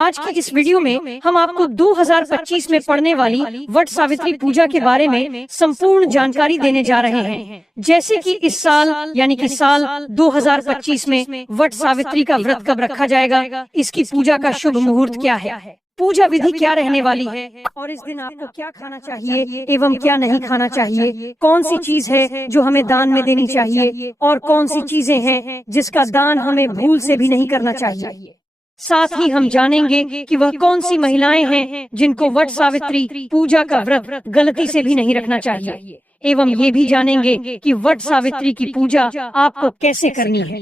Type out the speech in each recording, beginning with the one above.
आज की इस वीडियो में हम आपको 2025 में पड़ने वाली वट सावित्री पूजा के बारे में संपूर्ण जानकारी देने जा रहे हैं। जैसे कि इस साल यानी कि साल 2025 में वट सावित्री का व्रत कब रखा जाएगा, इसकी पूजा का शुभ मुहूर्त क्या है, पूजा विधि क्या रहने वाली है और इस दिन आपको क्या खाना चाहिए एवं क्या नहीं खाना चाहिए, कौन सी चीज है जो हमें दान में देनी चाहिए और कौन सी चीजें हैं जिसका दान हमें भूल से भी नहीं करना चाहिए। साथ ही हम जानेंगे कि वह कौन सी महिलाएं हैं जिनको वट सावित्री पूजा का व्रत गलती से भी नहीं रखना चाहिए, एवं ये भी जानेंगे कि वट सावित्री की पूजा आपको कैसे करनी है।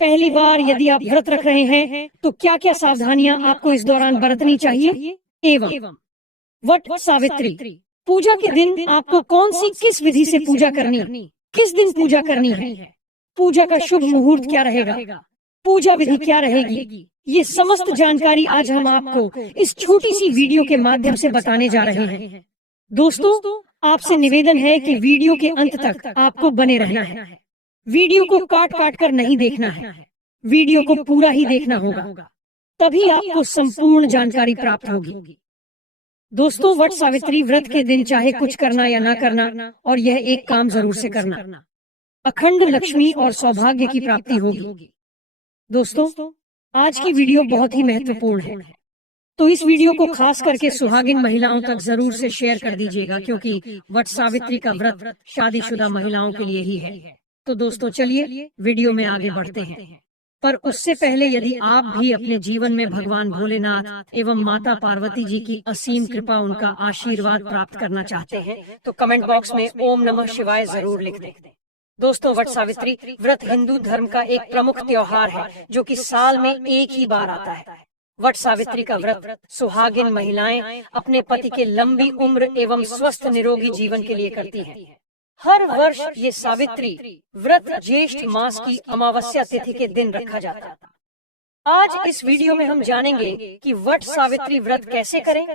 पहली बार यदि आप व्रत रख रहे हैं तो क्या क्या सावधानियां आपको इस दौरान बरतनी चाहिए, एवं वट सावित्री पूजा के दिन आपको कौन सी किस विधि से पूजा करनी, किस दिन पूजा करनी है, पूजा का शुभ मुहूर्त क्या रहेगा, पूजा विधि क्या रहेगी, ये समस्त जानकारी आज हम आपको इस छोटी सी वीडियो के माध्यम से बताने जा रहे हैं। दोस्तों, आपसे निवेदन है कि वीडियो के अंत तक आपको बने रहना है। वीडियो को काट काट कर नहीं देखना है, वीडियो को पूरा ही देखना होगा, तभी आपको संपूर्ण जानकारी प्राप्त होगी। दोस्तों, वट सावित्री व्रत के दिन चाहे कुछ करना या ना करना, और यह एक काम जरूर से करना, अखंड लक्ष्मी और सौभाग्य की प्राप्ति होगी। दोस्तों, आज की वीडियो बहुत ही महत्वपूर्ण है, तो इस वीडियो को खास करके सुहागिन महिलाओं तक जरूर से शेयर कर दीजिएगा, क्योंकि वट सावित्री का व्रत शादीशुदा महिलाओं के लिए ही है। तो दोस्तों, चलिए वीडियो में आगे बढ़ते हैं। पर उससे पहले यदि आप भी अपने जीवन में भगवान भोलेनाथ एवं माता पार्वती जी की असीम कृपा, उनका आशीर्वाद प्राप्त करना चाहते हैं तो कमेंट बॉक्स में ओम नमः शिवाय जरूर लिख दें। दोस्तों, वट सावित्री व्रत हिंदू धर्म का एक प्रमुख त्योहार है जो कि साल में एक ही बार आता है। वट सावित्री का व्रत सुहागिन महिलाएं अपने पति के लंबी उम्र एवं स्वस्थ निरोगी जीवन के लिए करती हैं। हर वर्ष ये सावित्री व्रत ज्येष्ठ मास की अमावस्या तिथि के दिन रखा जाता है। आज इस वीडियो में हम जानेंगे कि वट सावित्री व्रत कैसे करें।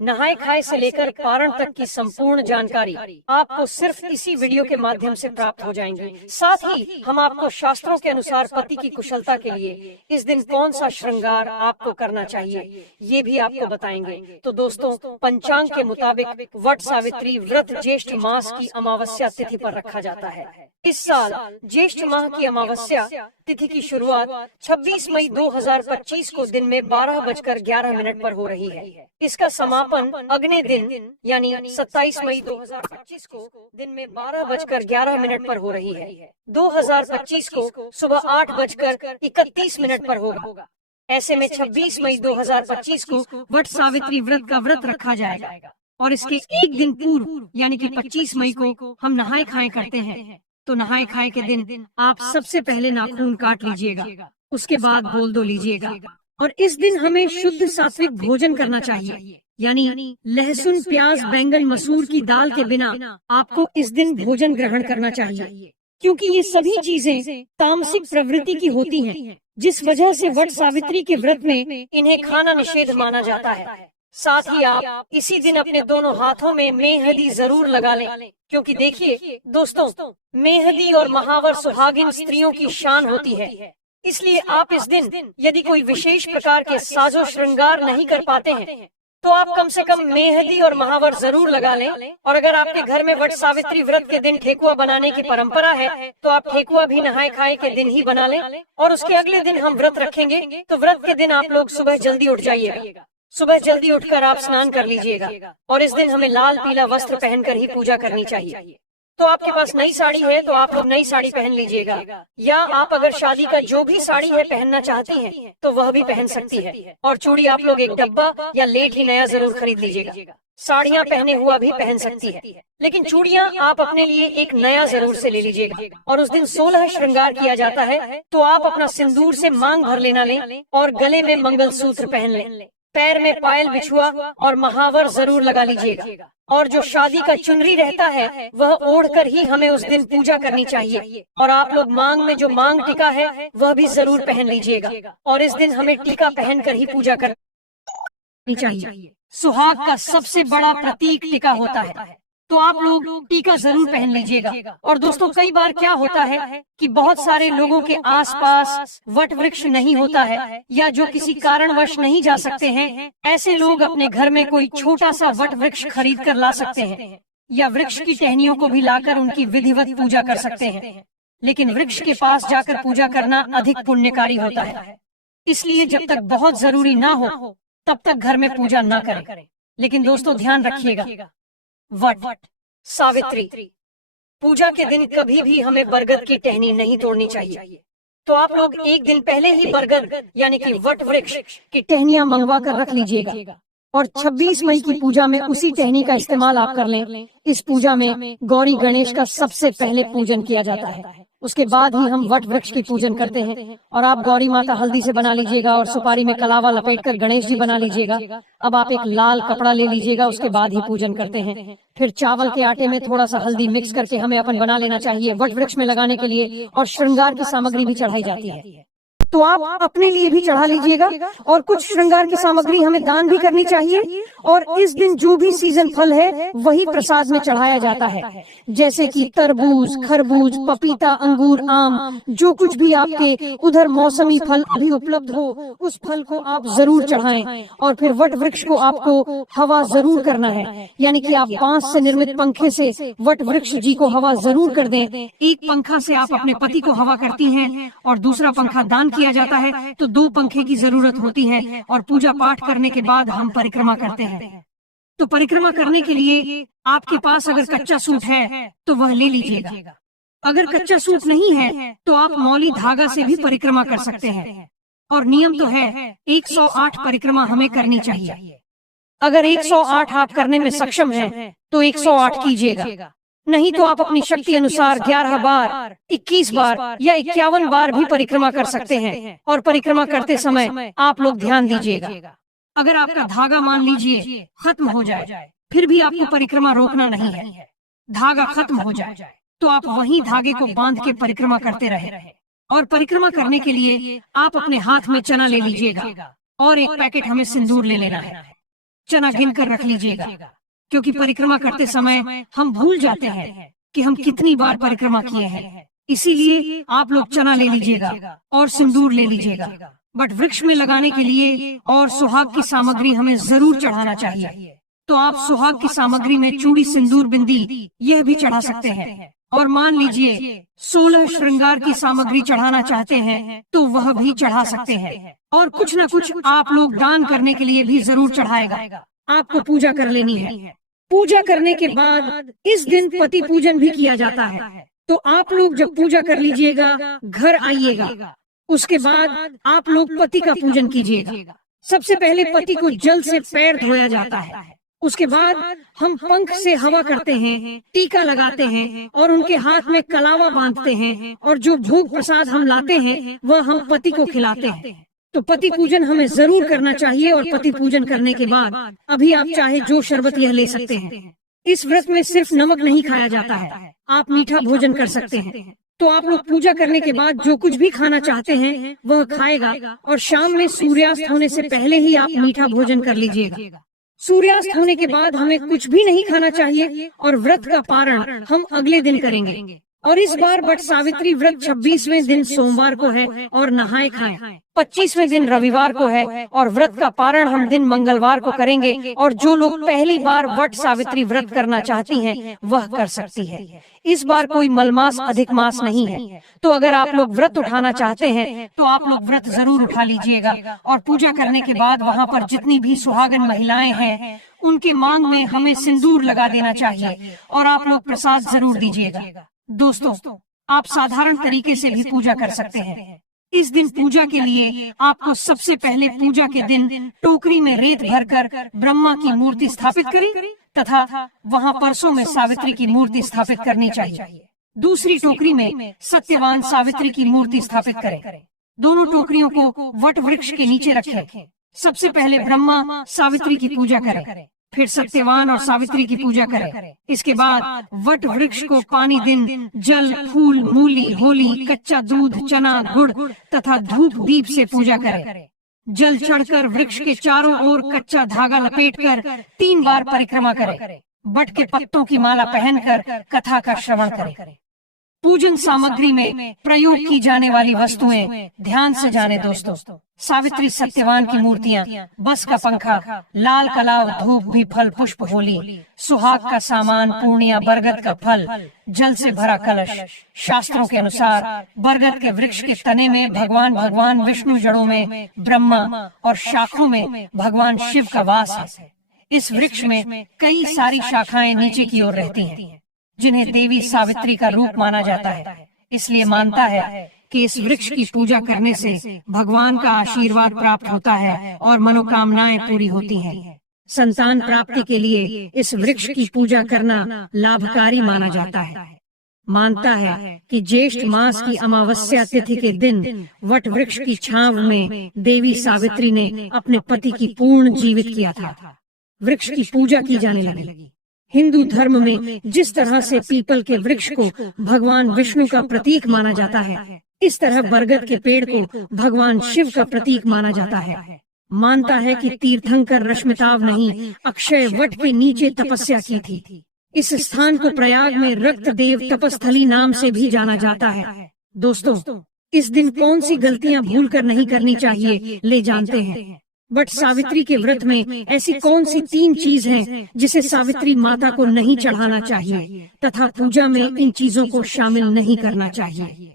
नहाए खाए से लेकर पारण तक की संपूर्ण जानकारी आपको सिर्फ इसी वीडियो के माध्यम से प्राप्त हो जाएंगी। साथ ही हम आपको शास्त्रों के अनुसार पति की कुशलता के लिए इस दिन कौन सा श्रृंगार आपको करना चाहिए, ये भी आपको बताएंगे। तो दोस्तों, पंचांग के मुताबिक वट सावित्री व्रत ज्येष्ठ मास की अमावस्या तिथि पर रखा जाता है। इस साल ज्येष्ठ माह की अमावस्या तिथि की शुरुआत 26 मई 2025 को दिन में 12:11 पर हो रही है। इसका समापन अगले दिन यानी 27 मई 2025 को दिन में 12:11 पर हो रही है। 2025 को सुबह 8:31 पर होगा। ऐसे में 26 मई 2025 को वट सावित्री व्रत का व्रत रखा जाएगा और इसके एक दिन पूर्व यानी कि 25 मई को हम नहाए खाए करते हैं। तो नहाए खाए के दिन आप सबसे पहले नाखून काट लीजिएगा, उसके बाद बोल दो लीजिएगा। और इस दिन हमें शुद्ध सात्विक भोजन करना चाहिए, यानी लहसुन, प्याज, बैंगन, मसूर की दाल के बिना आपको इस दिन भोजन ग्रहण करना चाहिए, क्योंकि ये सभी चीजें तामसिक प्रवृत्ति की होती हैं, जिस वजह से वट सावित्री के व्रत में इन्हें खाना निषेध माना जाता है। साथ ही आप इसी दिन अपने दोनों हाथों में मेहंदी जरूर लगा लें, क्योंकि देखिए दोस्तों, मेहंदी और महावर सुहागिन स्त्रियों की शान होती है। इसलिए आप इस दिन यदि कोई विशेष प्रकार के साजो श्रृंगार नहीं कर पाते हैं तो आप कम से कम मेहंदी और महावर जरूर लगा लें। और अगर आपके घर में वट सावित्री व्रत के दिन ठेकुआ बनाने की परंपरा है तो आप ठेकुआ भी नहाए खाए के दिन ही बना लें। और उसके अगले दिन हम व्रत रखेंगे, तो व्रत के दिन आप लोग सुबह जल्दी उठ जाइएगा। सुबह जल्दी उठकर आप स्नान कर लीजिएगा और इस दिन हमें लाल पीला वस्त्र पहनकर ही पूजा करनी चाहिए। तो आपके पास नई साड़ी है तो आप लोग नई साड़ी पहन लीजिएगा, या आप अगर शादी का जो भी साड़ी है पहनना चाहती हैं तो वह भी पहन सकती है। और चूड़ी आप लोग एक डब्बा या लेट ही नया जरूर खरीद लीजिएगा। साड़ियाँ पहने हुआ भी पहन सकती है, लेकिन चूड़ियाँ आप अपने लिए एक नया जरूर से ले लीजिएगा। और उस दिन 16 श्रृंगार किया जाता है, तो आप अपना सिंदूर से मांग भर लेना लें और गले में मंगलसूत्र पहन लें। पैर में पायल, बिछुआ और महावर जरूर लगा लीजिएगा। और जो शादी का चुनरी रहता है वह ओढ़कर ही हमें उस दिन पूजा करनी चाहिए। और आप लोग मांग में जो मांग टीका है वह भी जरूर पहन लीजिएगा। और इस दिन हमें टीका पहनकर ही पूजा करनी चाहिए। सुहाग का सबसे बड़ा प्रतीक टीका होता है। तो आप लोग टीका जरूर पहन लीजिएगा। और दोस्तों, कई बार क्या होता है कि बहुत सारे लोगों के आसपास वट वृक्ष नहीं होता है, या जो किसी कारणवश नहीं जा सकते हैं, ऐसे लोग अपने घर में कोई छोटा सा वट वृक्ष खरीद कर ला सकते हैं, या वृक्ष की टहनियों को भी लाकर उनकी विधिवत पूजा कर सकते हैं। लेकिन वृक्ष के पास जाकर पूजा करना अधिक पुण्यकारी होता है, इसलिए जब तक बहुत जरूरी ना हो तब तक घर में पूजा ना करें। लेकिन दोस्तों, ध्यान रखिएगा, वट, सावित्री, पूजा के दिन कभी भी हमें बरगद की टहनी नहीं तोड़नी चाहिए। तो आप लोग एक दिन पहले ही बरगद यानी कि वट वृक्ष की टहनियां मंगवा कर रख लीजिएगा, और 26 मई की पूजा में उसी टहनी का इस्तेमाल आप कर लें। इस पूजा में गौरी गणेश का सबसे पहले पूजन किया जाता है, उसके बाद ही हम वट वृक्ष की पूजन करते हैं। और आप गौरी माता हल्दी से बना लीजिएगा, और सुपारी में कलावा लपेटकर गणेश जी बना लीजिएगा। अब आप एक लाल कपड़ा ले लीजिएगा, उसके बाद ही पूजन करते हैं। फिर चावल के आटे में थोड़ा सा हल्दी मिक्स करके हमें अपन बना लेना चाहिए वट वृक्ष में लगाने के लिए, और श्रृंगार की सामग्री भी चढ़ाई जाती है, तो आप अपने लिए भी चढ़ा लीजिएगा। और कुछ श्रृंगार की सामग्री हमें दान भी करनी चाहिए। और इस दिन जो भी सीजन फल है वही प्रसाद में चढ़ाया जाता है, जैसे कि तरबूज, खरबूज, पपीता, अंगूर, आम, जो कुछ भी आपके उधर मौसमी फल अभी उपलब्ध हो, उस फल को आप जरूर चढ़ाएं। और फिर वट वृक्ष को आपको हवा जरूर करना है, यानी कि आप बांस से निर्मित पंखे से वट वृक्ष जी को हवा जरूर कर दें। एक पंखा से आप अपने पति को हवा करती हैं और दूसरा पंखा दान किया जाता है, तो 2 पंखे की जरूरत होती है। और पूजा पाठ करने के बाद हम परिक्रमा करते हैं। तो परिक्रमा करने के लिए आपके पास अगर कच्चा सूट है तो वह ले लीजिएगा। अगर कच्चा सूट नहीं है तो आप मौली धागा से भी परिक्रमा कर सकते हैं। और नियम तो है 108 परिक्रमा हमें करनी चाहिए। अगर 108 आप करने में सक्षम हैं तो 108 कीजिएगा, नहीं तो आप अपनी शक्ति अनुसार 11 बार, 21 बार या 51 बार भी परिक्रमा कर सकते हैं। और परिक्रमा करते समय आप लोग ध्यान दीजिएगा, अगर आपका धागा मान लीजिए खत्म हो जाए, फिर भी आपको परिक्रमा रोकना नहीं है। धागा खत्म हो जाए तो आप वहीं धागे को बांध के परिक्रमा करते रहे। और परिक्रमा करने के लिए आप अपने हाथ में चना ले लीजिएगा, और एक पैकेट हमें सिंदूर ले लेना है। चना गिन कर रख लीजिएगा, क्योंकि परिक्रमा करते समय हम भूल जाते हैं कि हम कितनी बार परिक्रमा किए हैं। इसीलिए आप लोग चना ले लीजिएगा और सिंदूर ले लीजिएगा। बट वृक्ष में लगाने के लिए और सुहाग की सामग्री हमें जरूर चढ़ाना चाहिए। तो आप सुहाग की सामग्री में चूड़ी, सिंदूर, बिंदी यह भी चढ़ा सकते हैं। और मान लीजिए 16 श्रृंगार की सामग्री चढ़ाना चाहते हैं तो वह भी चढ़ा सकते हैं। और कुछ न कुछ आप लोग दान करने के लिए भी जरूर चढ़ाएगा। आपको पूजा कर लेनी है। पूजा करने के बाद इस दिन पति पूजन भी किया जाता है। तो आप लोग जब पूजा कर लीजिएगा, घर आइएगा, उसके बाद आप लोग पति का पूजन कीजिएगा। सबसे पहले पति को जल से पैर धोया जाता है, उसके बाद हम पंख से हवा करते हैं, टीका लगाते हैं और उनके हाथ में कलावा बांधते हैं। और जो भोग प्रसाद हम लाते हैं वह हम पति को खिलाते हैं। तो पति पूजन हमें जरूर करना चाहिए। और पति पूजन करने के बाद अभी आप चाहे जो शरबत यह ले सकते हैं। इस व्रत में सिर्फ नमक नहीं खाया जाता है, आप मीठा भोजन कर सकते हैं। तो आप लोग पूजा करने के बाद जो कुछ भी खाना चाहते हैं वह खाएगा। और शाम में सूर्यास्त होने से पहले ही आप मीठा भोजन कर लीजिएगा। सूर्यास्त होने के बाद हमें कुछ भी नहीं खाना चाहिए। और व्रत का पारण हम अगले दिन करेंगे। और इस बार वट सावित्री व्रत 26वें दिन सोमवार को है और नहाए खाएं। 25वें दिन रविवार को है और व्रत का पारण हम दिन मंगलवार को करेंगे। और जो लोग पहली बार वट सावित्री व्रत करना चाहती हैं वह कर सकती है। इस बार कोई मलमास अधिक मास नहीं है। तो अगर आप लोग व्रत उठाना चाहते हैं तो आप लोग व्रत जरूर उठा लीजिएगा। और पूजा करने के बाद वहाँ पर जितनी भी सुहागन महिलाएं हैं उनके मांग में हमें सिंदूर लगा देना चाहिए। और आप लोग प्रसाद जरूर दीजिएगा। दोस्तों, आप साधारण तरीके से भी पूजा कर सकते हैं। इस दिन पूजा के लिए आपको सबसे पहले पूजा के दिन टोकरी में रेत भरकर ब्रह्मा की मूर्ति स्थापित करें तथा वहां परसों में सावित्री की मूर्ति स्थापित करनी चाहिए। दूसरी टोकरी में सत्यवान सावित्री की मूर्ति स्थापित करें। दोनों टोकरियों को वट वृक्ष के नीचे रखें। सबसे पहले ब्रह्मा सावित्री की पूजा करें, फिर सत्यवान और सावित्री की पूजा करें। इसके बाद वट वृक्ष को पानी, दिन, जल, फूल, मूली, होली, कच्चा दूध, चना, गुड़ तथा धूप दीप से पूजा करें। जल चढ़कर वृक्ष के चारों ओर कच्चा धागा लपेटकर 3 बार परिक्रमा करें। बट के पत्तों की माला पहनकर कथा का श्रवण करें। पूजन सामग्री में प्रयोग की जाने वाली वस्तुएं ध्यान से जाने दोस्तों। सावित्री सत्यवान की मूर्तियां, बस का पंखा, लाल कलाव, धूप भी फल पुष्प होली, सुहाग का सामान, पूर्णिया, बरगद का फल, जल से भरा कलश। शास्त्रों के अनुसार बरगद के वृक्ष के तने में भगवान विष्णु, जड़ों में ब्रह्मा और शाखों में भगवान शिव का वास है। इस वृक्ष में कई सारी शाखाएं नीचे की ओर रहती हैं, जिन्हें देवी सावित्री का रूप माना जाता है। इसलिए मानता है कि इस वृक्ष की पूजा करने से भगवान का आशीर्वाद प्राप्त होता है और मनोकामनाएं पूरी होती हैं। संतान प्राप्ति के लिए इस वृक्ष की पूजा करना लाभकारी माना जाता है। मानता है कि ज्येष्ठ मास की अमावस्या तिथि के दिन वट वृक्ष की छांव में देवी सावित्री ने अपने पति की पूर्ण जीवित किया था। वृक्ष की पूजा की जाने लगी। हिंदू धर्म में जिस तरह से पीपल के वृक्ष को भगवान विष्णु का प्रतीक माना जाता है, इस तरह बरगद के पेड़ को भगवान शिव का प्रतीक माना जाता है। मानता है कि तीर्थंकर रश्मिताभ नहीं, अक्षय वट के नीचे तपस्या की थी। इस स्थान को प्रयाग में रक्त देव तपस्थली नाम से भी जाना जाता है। दोस्तों, इस दिन कौन सी गलतियां भूलकर नहीं करनी चाहिए, ले जानते हैं। बट सावित्री के व्रत में ऐसी कौन सी 3 चीज हैं जिसे सावित्री माता को नहीं चढ़ाना चाहिए तथा पूजा में इन चीजों को शामिल नहीं करना चाहिए,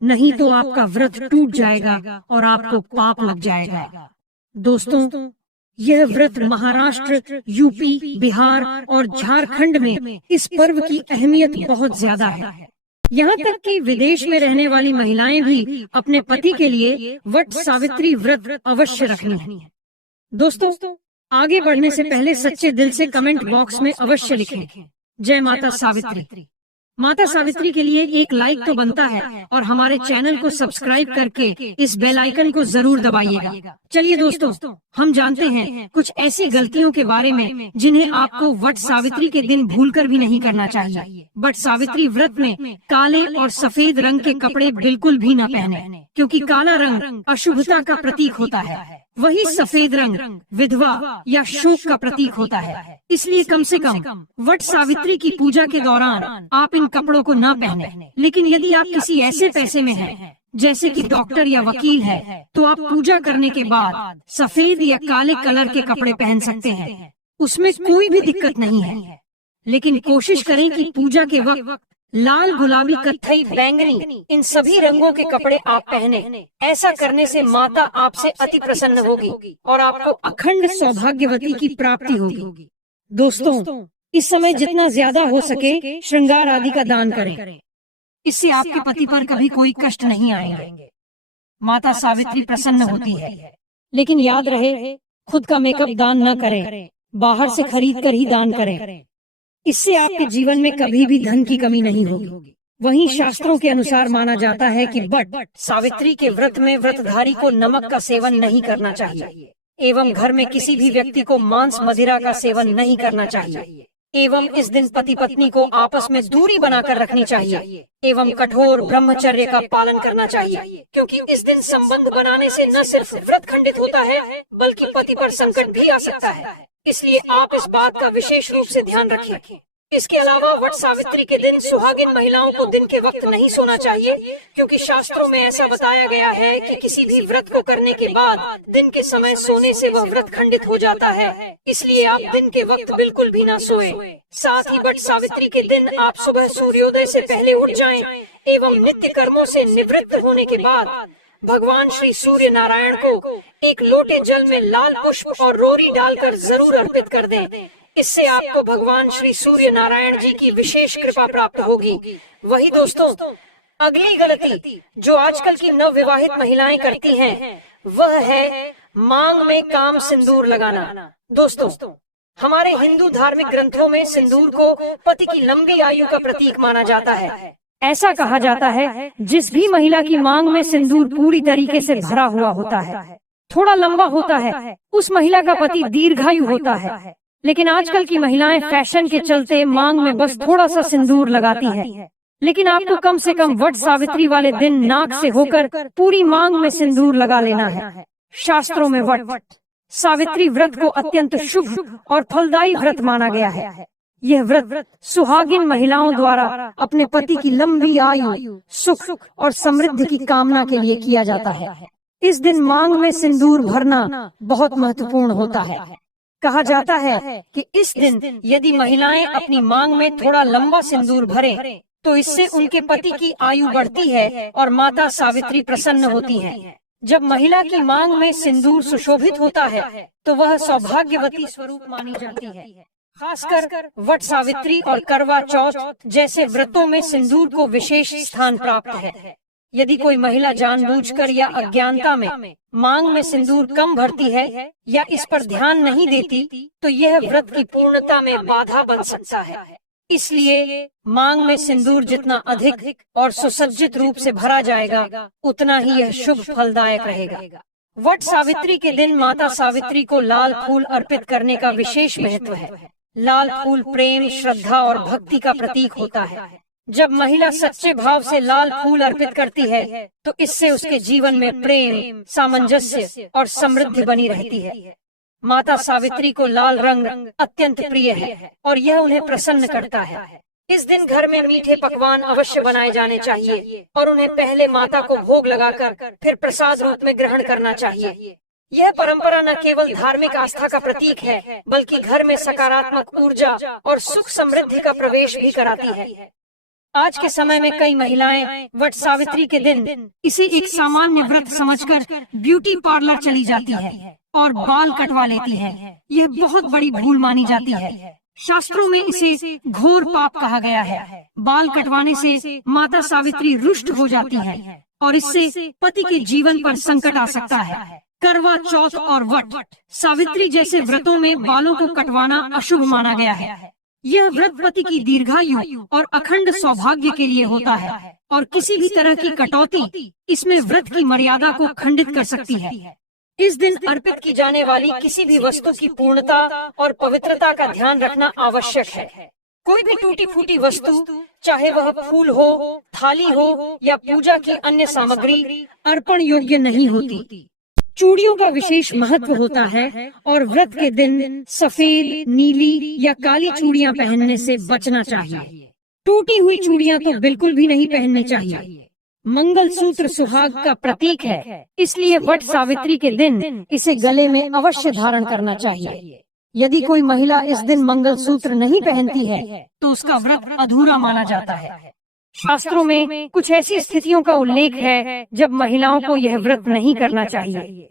नहीं तो आपका व्रत टूट जाएगा और आपको पाप लग जाएगा। दोस्तों, यह व्रत महाराष्ट्र, यूपी, बिहार और झारखंड में इस पर्व की अहमियत बहुत ज्यादा है। यहाँ तक कि विदेश में रहने वाली महिलाएं भी अपने पति के लिए वट सावित्री व्रत अवश्य रखनी है। दोस्तों, आगे बढ़ने से पहले सच्चे दिल से कमेंट बॉक्स में अवश्य लिखें, जय माता सावित्री। माता सावित्री के लिए एक लाइक तो बनता है और हमारे चैनल को सब्सक्राइब करके इस बेल आइकन को जरूर दबाइएगा। चलिए दोस्तों, हम जानते हैं कुछ ऐसी गलतियों के बारे में जिन्हें आपको वट सावित्री के दिन भूलकर भी नहीं करना चाहिए। वट सावित्री व्रत में काले और सफेद रंग के कपड़े बिल्कुल भी न पहने, क्योंकि काला रंग अशुभता का प्रतीक होता है, वही सफेद रंग विधवा या शोक का प्रतीक होता है। इसलिए कम से कम वट सावित्री की पूजा के दौरान आप इन कपड़ों को न पहने। लेकिन यदि आप किसी ऐसे पैसे में हैं, जैसे कि डॉक्टर या वकील है, तो आप पूजा करने के बाद सफेद या काले कलर के कपड़े पहन सकते हैं, उसमें कोई भी दिक्कत नहीं है। लेकिन कोशिश करें कि पूजा के वक्त लाल, गुलाबी, कत्थई, बैंगनी इन सभी रंगों के कपड़े आप पहने। ऐसा करने से माता आपसे अति प्रसन्न होगी और आपको अखंड सौभाग्यवती की प्राप्ति होगी। दोस्तों, इस समय जितना ज्यादा हो सके श्रृंगार आदि का दान करें, इससे आपके पति पर कभी कोई कष्ट नहीं आएंगे। माता सावित्री प्रसन्न होती है। लेकिन याद रहे, खुद का मेकअप दान न करें, बाहर से खरीद कर ही दान करें। इससे आपके जीवन में कभी भी धन की कमी नहीं होगी। वहीं शास्त्रों के अनुसार माना जाता है कि वट सावित्री के व्रत में व्रतधारी को नमक का सेवन नहीं करना चाहिए, एवं घर में किसी भी व्यक्ति को मांस मदिरा का सेवन नहीं करना चाहिए, एवं इस दिन पति पत्नी को आपस में दूरी बनाकर रखनी चाहिए, एवं कठोर ब्रह्मचर्य का पालन करना चाहिए, क्योंकि इस दिन संबंध बनाने से न सिर्फ व्रत खंडित होता है, बल्कि पति पर संकट भी आ सकता है। इसलिए आप इस बात का विशेष रूप से ध्यान रखें। इसके अलावा वट सावित्री के दिन सुहागिन महिलाओं को दिन के वक्त नहीं सोना चाहिए, क्योंकि शास्त्रों में ऐसा बताया गया है कि किसी भी व्रत को करने के बाद दिन के समय सोने से वह व्रत खंडित हो जाता है। इसलिए आप दिन के वक्त बिल्कुल भी ना सोए। साथ ही वट सावित्री के दिन आप सुबह सूर्योदय से पहले उठ जाएं एवं नित्य कर्मों से निवृत्त होने के बाद भगवान श्री सूर्य नारायण को एक लोटे जल में लाल पुष्प और रोरी डालकर जरूर अर्पित कर दें। इससे आपको भगवान श्री सूर्य नारायण जी की विशेष कृपा प्राप्त होगी। वही दोस्तों, अगली गलती जो आजकल की नवविवाहित महिलाएं करती हैं, वह है मांग में काम सिंदूर लगाना। दोस्तों, हमारे हिंदू धार्मिक ग्रंथों में सिंदूर को पति की लंबी आयु का प्रतीक माना जाता है। ऐसा कहा जाता है, जिस भी महिला की मांग में सिंदूर पूरी तरीके से भरा हुआ होता है, थोड़ा लंबा होता है, उस महिला का पति दीर्घायु होता है। लेकिन आजकल की महिलाएं फैशन के चलते मांग में बस थोड़ा सा सिंदूर लगाती हैं। लेकिन आपको कम से कम वट सावित्री वाले दिन नाक से होकर पूरी मांग में सिंदूर लगा लेना है। शास्त्रों में वट सावित्री व्रत को अत्यंत शुभ और फलदायी व्रत माना गया है। यह व्रत सुहागिन महिलाओं द्वारा अपने पति की लंबी आयु, सुख और समृद्धि की कामना के लिए किया जाता है। इस दिन मांग में सिंदूर भरना बहुत महत्वपूर्ण होता है। कहा जाता है कि इस दिन यदि महिलाएं अपनी मांग में थोड़ा लंबा सिंदूर भरें, तो इससे उनके पति की आयु बढ़ती है और माता सावित्री प्रसन्न होती हैं। जब महिला की मांग में सिंदूर सुशोभित होता है तो वह सौभाग्यवती स्वरूप मानी जाती है। खासकर वट सावित्री और करवा चौथ जैसे व्रतों में सिंदूर को विशेष स्थान प्राप्त है। यदि कोई महिला जानबूझकर या अज्ञानता में मांग में सिंदूर कम भरती है या इस पर ध्यान नहीं देती, तो यह व्रत की पूर्णता में बाधा बन सकता है। इसलिए मांग में सिंदूर जितना अधिक और सुसज्जित रूप से भरा जाएगा, उतना ही यह शुभ फलदायक रहेगा। वट सावित्री के दिन माता सावित्री को लाल फूल अर्पित करने का विशेष महत्व है। लाल फूल प्रेम, श्रद्धा और भक्ति का प्रतीक होता है। जब महिला सच्चे भाव से लाल फूल अर्पित करती है, तो इससे उसके जीवन में प्रेम, सामंजस्य और समृद्धि बनी रहती है। माता सावित्री को लाल रंग अत्यंत प्रिय है और यह उन्हें प्रसन्न करता है। इस दिन घर में मीठे पकवान अवश्य बनाए जाने चाहिए और उन्हें पहले माता को भोग लगाकर फिर प्रसाद रूप में ग्रहण करना चाहिए। यह परंपरा न केवल धार्मिक आस्था का प्रतीक है, बल्कि घर में सकारात्मक ऊर्जा और सुख समृद्धि का प्रवेश भी कराती है। आज के समय में कई महिलाएं वट सावित्री के दिन इसे एक सामान्य व्रत समझकर ब्यूटी पार्लर चली जाती है और बाल कटवा लेती है। यह बहुत बड़ी भूल मानी जाती है। शास्त्रों में इसे घोर पाप कहा गया है। बाल कटवाने से माता सावित्री रुष्ट हो जाती है और इससे पति के जीवन पर संकट आ सकता है। करवा चौथ और वट सावित्री जैसे व्रतों में बालों को कटवाना अशुभ माना गया है। यह व्रत पति की दीर्घायु और अखंड सौभाग्य के लिए होता है और किसी भी तरह की कटौती इसमें व्रत की मर्यादा को खंडित कर सकती है। इस दिन अर्पित की जाने वाली किसी भी वस्तु की पूर्णता और पवित्रता का ध्यान रखना आवश्यक है। कोई भी टूटी फूटी वस्तु, चाहे वह फूल हो, थाली हो या पूजा की अन्य सामग्री, अर्पण योग्य नहीं होती। चूड़ियों का विशेष महत्व होता है और व्रत के दिन सफेद, नीली या काली चूड़ियां पहनने से बचना चाहिए। टूटी हुई चूड़ियां तो बिल्कुल भी नहीं पहननी चाहिए। मंगल सूत्र सुहाग का प्रतीक है, इसलिए वट सावित्री के दिन इसे गले में अवश्य धारण करना चाहिए। यदि कोई महिला इस दिन मंगल सूत्र नहीं पहनती है, तो उसका व्रत अधूरा माना जाता है। शास्त्रों में कुछ ऐसी स्थितियों का उल्लेख है जब महिलाओं को यह व्रत नहीं करना चाहिए।